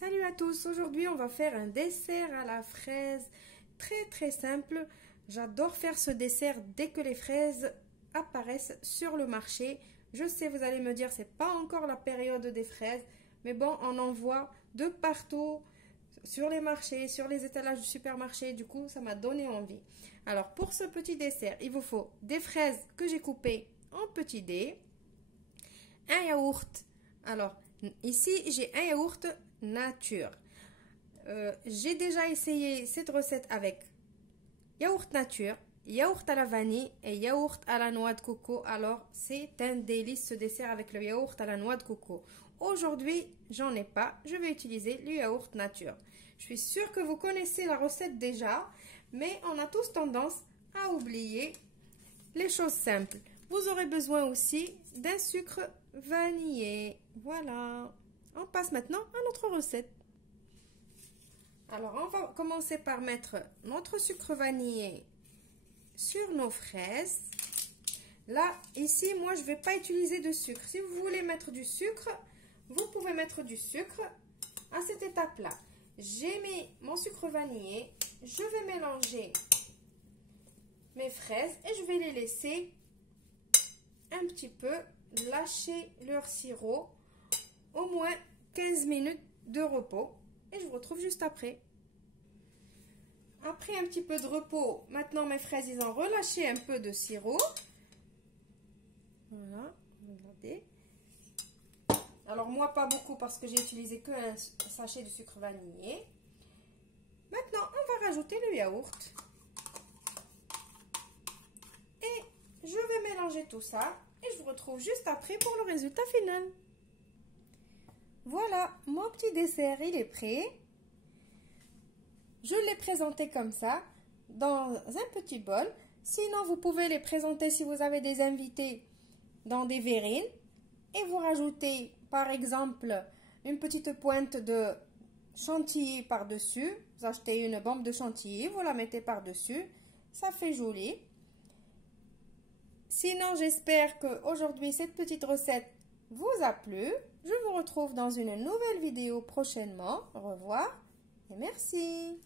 Salut à tous, aujourd'hui on va faire un dessert à la fraise très simple. J'adore faire ce dessert dès que les fraises apparaissent sur le marché. Je sais, vous allez me dire, c'est pas encore la période des fraises, mais bon, on en voit de partout sur les marchés, sur les étalages du supermarché. Du coup, ça m'a donné envie. Alors pour ce petit dessert, il vous faut des fraises que j'ai coupées en petits dés, un yaourt. Alors ici, j'ai un yaourt nature. J'ai déjà essayé cette recette avec yaourt nature, yaourt à la vanille et yaourt à la noix de coco. Alors c'est un délice ce dessert avec le yaourt à la noix de coco. Aujourd'hui j'en ai pas, je vais utiliser le yaourt nature. Je suis sûre que vous connaissez la recette déjà, mais on a tous tendance à oublier les choses simples. Vous aurez besoin aussi d'un sucre vanillé. Voilà. On passe maintenant à notre recette. Alors, on va commencer par mettre notre sucre vanillé sur nos fraises. Là, ici, moi, je ne vais pas utiliser de sucre. Si vous voulez mettre du sucre, vous pouvez mettre du sucre à cette étape-là. J'ai mis mon sucre vanillé. Je vais mélanger mes fraises et je vais les laisser un petit peu lâcher leur sirop. Au moins 15 minutes de repos et je vous retrouve juste après. Après un petit peu de repos, maintenant mes fraises ils ont relâché un peu de sirop. Voilà, regardez. Alors moi pas beaucoup parce que j'ai utilisé que un sachet de sucre vanillé. Maintenant on va rajouter le yaourt. Et je vais mélanger tout ça et je vous retrouve juste après pour le résultat final. Voilà, mon petit dessert, il est prêt. Je l'ai présenté comme ça, dans un petit bol. Sinon, vous pouvez les présenter si vous avez des invités dans des verrines. Et vous rajoutez, par exemple, une petite pointe de chantilly par-dessus. Vous achetez une bombe de chantilly, vous la mettez par-dessus. Ça fait joli. Sinon, j'espère qu'aujourd'hui, cette petite recette vous a plu. Je vous retrouve dans une nouvelle vidéo prochainement. Au revoir et merci.